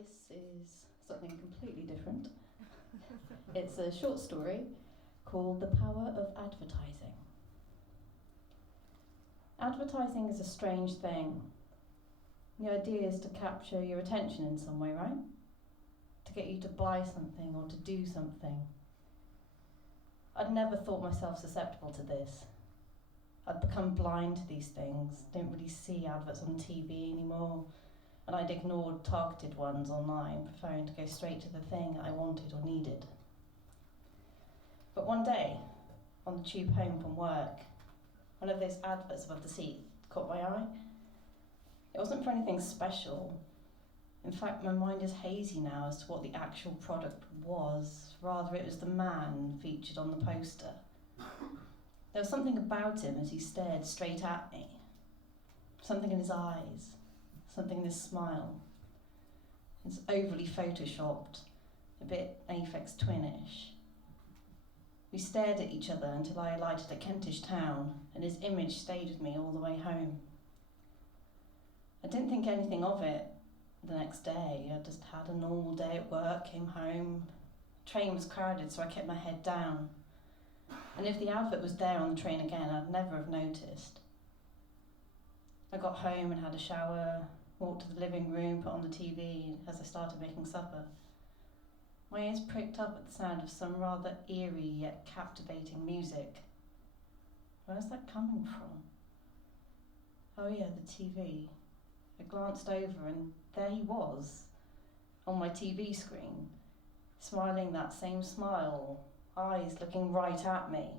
This is something completely different. It's a short story called The Power of Advertising. Advertising is a strange thing. The idea is to capture your attention in some way, right? To get you to buy something or to do something. I'd never thought myself susceptible to this. I'd become blind to these things, don't really see adverts on TV anymore, and I'd ignored targeted ones online, preferring to go straight to the thing I wanted or needed. But one day, on the tube home from work, one of those adverts above the seat caught my eye. It wasn't for anything special. In fact, my mind is hazy now as to what the actual product was. Rather, it was the man featured on the poster. There was something about him as he stared straight at me. Something in his eyes, something in his smile. It's overly photoshopped, a bit Aphex Twin-ish. We stared at each other until I alighted at Kentish Town, and his image stayed with me all the way home. I didn't think anything of it the next day. I just had a normal day at work, came home. The train was crowded, so I kept my head down. And if the advert was there on the train again, I'd never have noticed. I got home and had a shower, walked to the living room, put on the TV as I started making supper. My ears pricked up at the sound of some rather eerie yet captivating music. Where's that coming from? Oh yeah, the TV. I glanced over and there he was, on my TV screen, smiling that same smile, eyes looking right at me,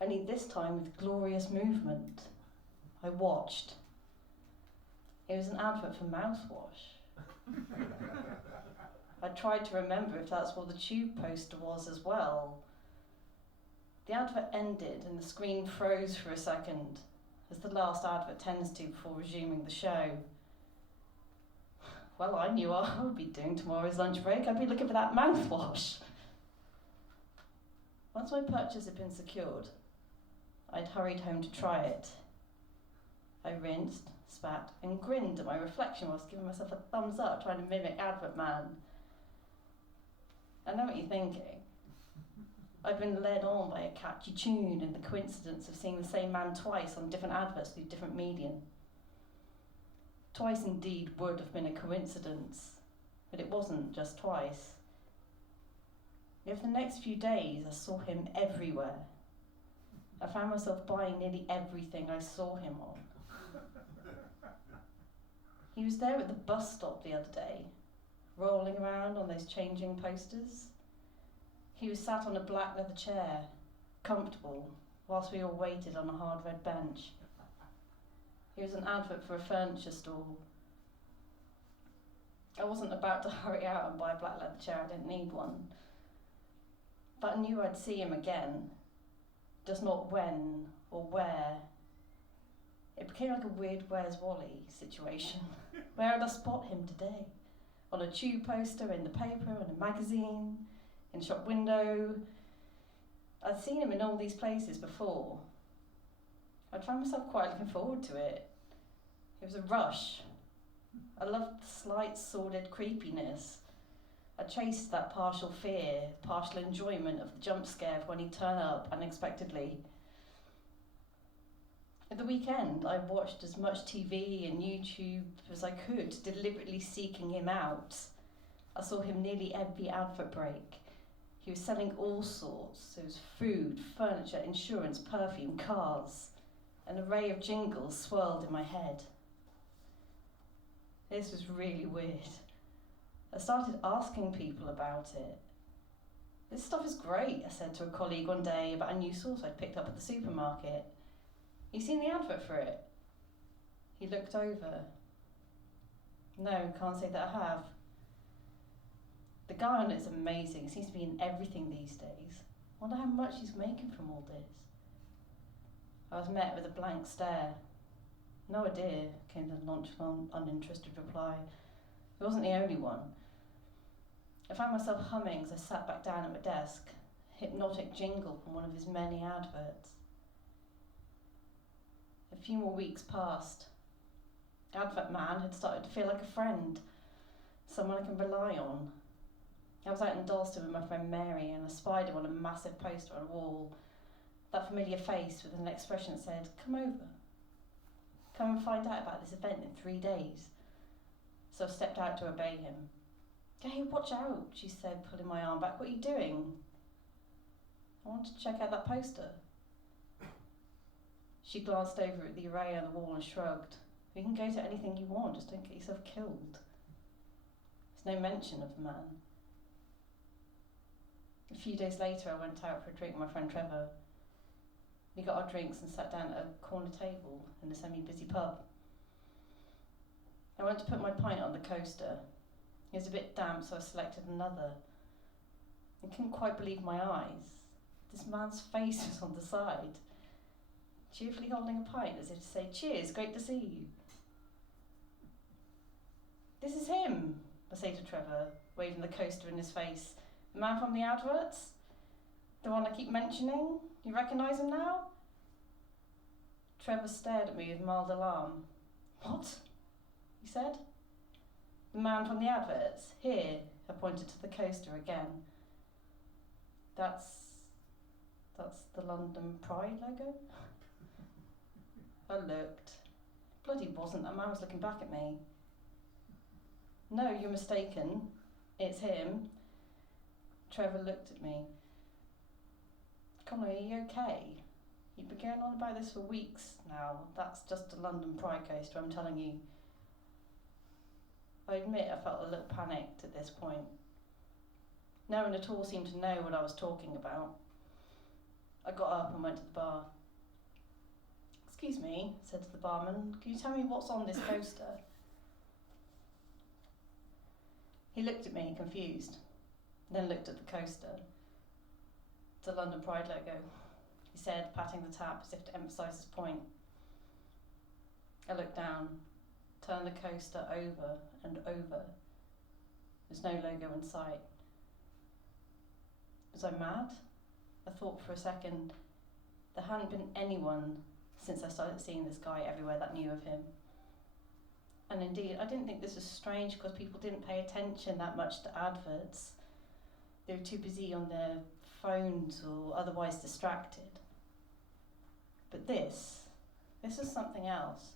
only this time with glorious movement. I watched. It was an advert for mouthwash. I tried to remember if that's what the tube poster was as well. The advert ended and the screen froze for a second, as the last advert tends to before resuming the show. Well, I knew what I would be doing tomorrow's lunch break. I'd be looking for that mouthwash. Once my purchase had been secured, I'd hurried home to try it. I rinsed, spat, and grinned at my reflection whilst giving myself a thumbs up, trying to mimic Advert Man. I know what you're thinking. I'd been led on by a catchy tune and the coincidence of seeing the same man twice on different adverts through different medium. Twice indeed would have been a coincidence, but it wasn't just twice. Over the next few days, I saw him everywhere. I found myself buying nearly everything I saw him on. He was there at the bus stop the other day, rolling around on those changing posters. He was sat on a black leather chair, comfortable, whilst we all waited on a hard red bench. He was an advert for a furniture store. I wasn't about to hurry out and buy a black leather chair, I didn't need one. But I knew I'd see him again, just not when or where. It became like a weird Where's Wally situation. Where would I spot him today? On a tube poster, in the paper, in a magazine, in a shop window. I'd seen him in all these places before. I found myself quite looking forward to it. It was a rush. I loved the slight sordid creepiness. I chased that partial fear, partial enjoyment of the jump scare of when he'd turn up unexpectedly. At the weekend, I watched as much TV and YouTube as I could, deliberately seeking him out. I saw him nearly every advert break. He was selling all sorts. There was food, furniture, insurance, perfume, cars. An array of jingles swirled in my head. This was really weird. I started asking people about it. This stuff is great, I said to a colleague one day about a new sauce I'd picked up at the supermarket. You seen the advert for it? He looked over. No, can't say that I have. The guy on it is amazing. He seems to be in everything these days. Wonder how much he's making from all this. I was met with a blank stare. No idea, came the nonchalant, uninterested reply. It wasn't the only one. I found myself humming as I sat back down at my desk, a hypnotic jingle from one of his many adverts. A few more weeks passed. Advert Man had started to feel like a friend. someone I can rely on. I was out in Dalston with my friend Mary and I spied her on a massive poster on a wall. That familiar face with an expression that said, "Come over. Come and find out about this event in 3 days." So I stepped out to obey him. "Hey, watch out," she said, pulling my arm back. "What are you doing?" "I want to check out that poster." She glanced over at the array on the wall and shrugged. "You can go to anything you want, just don't get yourself killed." There's no mention of the man. A few days later, I went out for a drink with my friend Trevor. We got our drinks and sat down at a corner table in a semi-busy pub. I went to put my pint on the coaster. It was a bit damp, so I selected another. I couldn't quite believe my eyes. This man's face was on the side, cheerfully holding a pint as if to say, "Cheers, great to see you." "This is him," I say to Trevor, waving the coaster in his face. "The man from the adverts? The one I keep mentioning? You recognise him now?" Trevor stared at me with mild alarm. "What?" he said. "The man from the adverts. Here." I pointed to the coaster again. That's the London Pride logo?" I looked. Bloody wasn't. That man was looking back at me. "No, you're mistaken. It's him." Trevor looked at me. "Connor, are you okay? You've been going on about this for weeks now. That's just a London Pride coaster, I'm telling you." I admit I felt a little panicked at this point. No one at all seemed to know what I was talking about. I got up and went to the bar. "Excuse me," I said to the barman, "can you tell me what's on this coaster?" He looked at me, confused, then looked at the coaster. "The London Pride logo," he said, patting the tap as if to emphasise his point. I looked down, turned the coaster over and over. There's no logo in sight. Was I mad? I thought for a second. There hadn't been anyone since I started seeing this guy everywhere that knew of him. And indeed, I didn't think this was strange because people didn't pay attention that much to adverts. They were too busy on their phones or otherwise distracted. But this was something else.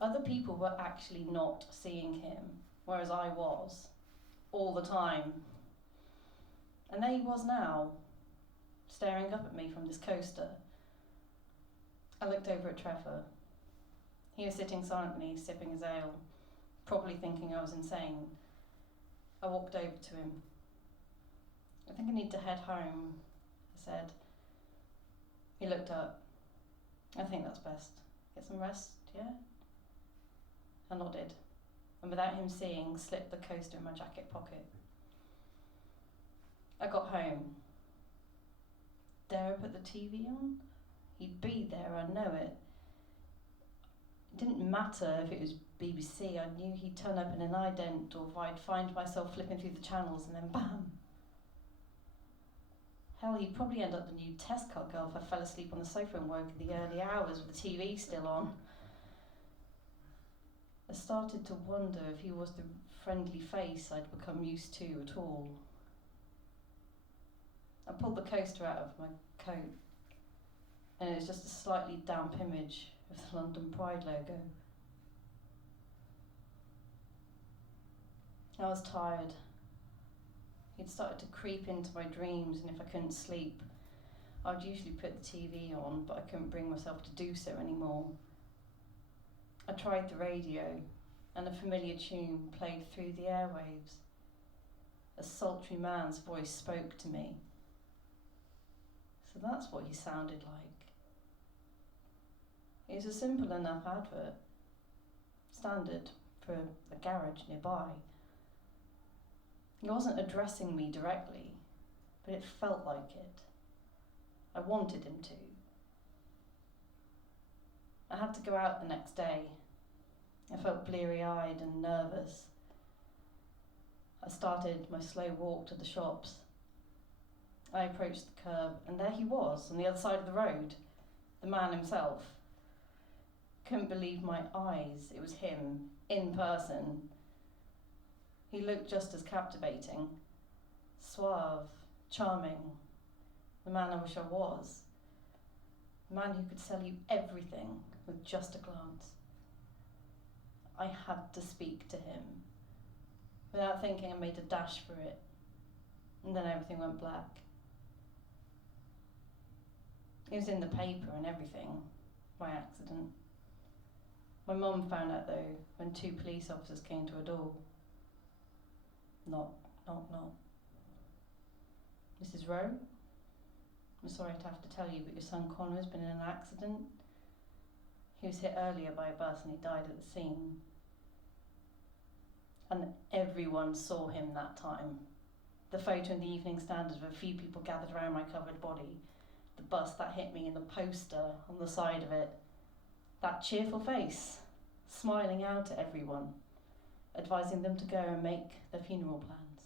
Other people were actually not seeing him, whereas I was, all the time. And there he was now, staring up at me from this coaster. I looked over at Trevor. He was sitting silently, sipping his ale, probably thinking I was insane. I walked over to him. "I think I need to head home," I said. He looked up. "I think that's best. Get some rest, yeah?" I nodded, and without him seeing, slipped the coaster in my jacket pocket. I got home. Dare I put the TV on? He'd be there, I know it. It didn't matter if it was BBC, I knew he'd turn up in an ident, or if I'd find myself flipping through the channels and then bam! Hell, he'd probably end up the new test cut girl if I fell asleep on the sofa and woke in the early hours with the TV still on. I started to wonder if he was the friendly face I'd become used to at all. I pulled the coaster out of my coat, and it was just a slightly damp image of the London Pride logo. I was tired. He'd started to creep into my dreams, and if I couldn't sleep, I'd usually put the TV on, but I couldn't bring myself to do so anymore. I tried the radio, and a familiar tune played through the airwaves. A sultry man's voice spoke to me. So that's what he sounded like. It was a simple enough advert, standard for a garage nearby. He wasn't addressing me directly, but it felt like it. I wanted him to. I had to go out the next day. I felt bleary-eyed and nervous. I started my slow walk to the shops. I approached the curb, and there he was, on the other side of the road, the man himself. Couldn't believe my eyes. It was him, in person. He looked just as captivating, suave, charming, the man I wish I was. A man who could sell you everything with just a glance. I had to speak to him. Without thinking, I made a dash for it, and then everything went black. It was in the paper and everything, by accident. My mum found out though when 2 police officers came to her door. Knock, knock, knock. Mrs. Rowe? I'm sorry to have to tell you, but your son Connor's been in an accident. He was hit earlier by a bus and he died at the scene. And everyone saw him that time. The photo in the Evening Standard of a few people gathered around my covered body, the bus that hit me and the poster on the side of it, that cheerful face, smiling out at everyone, advising them to go and make their funeral plans.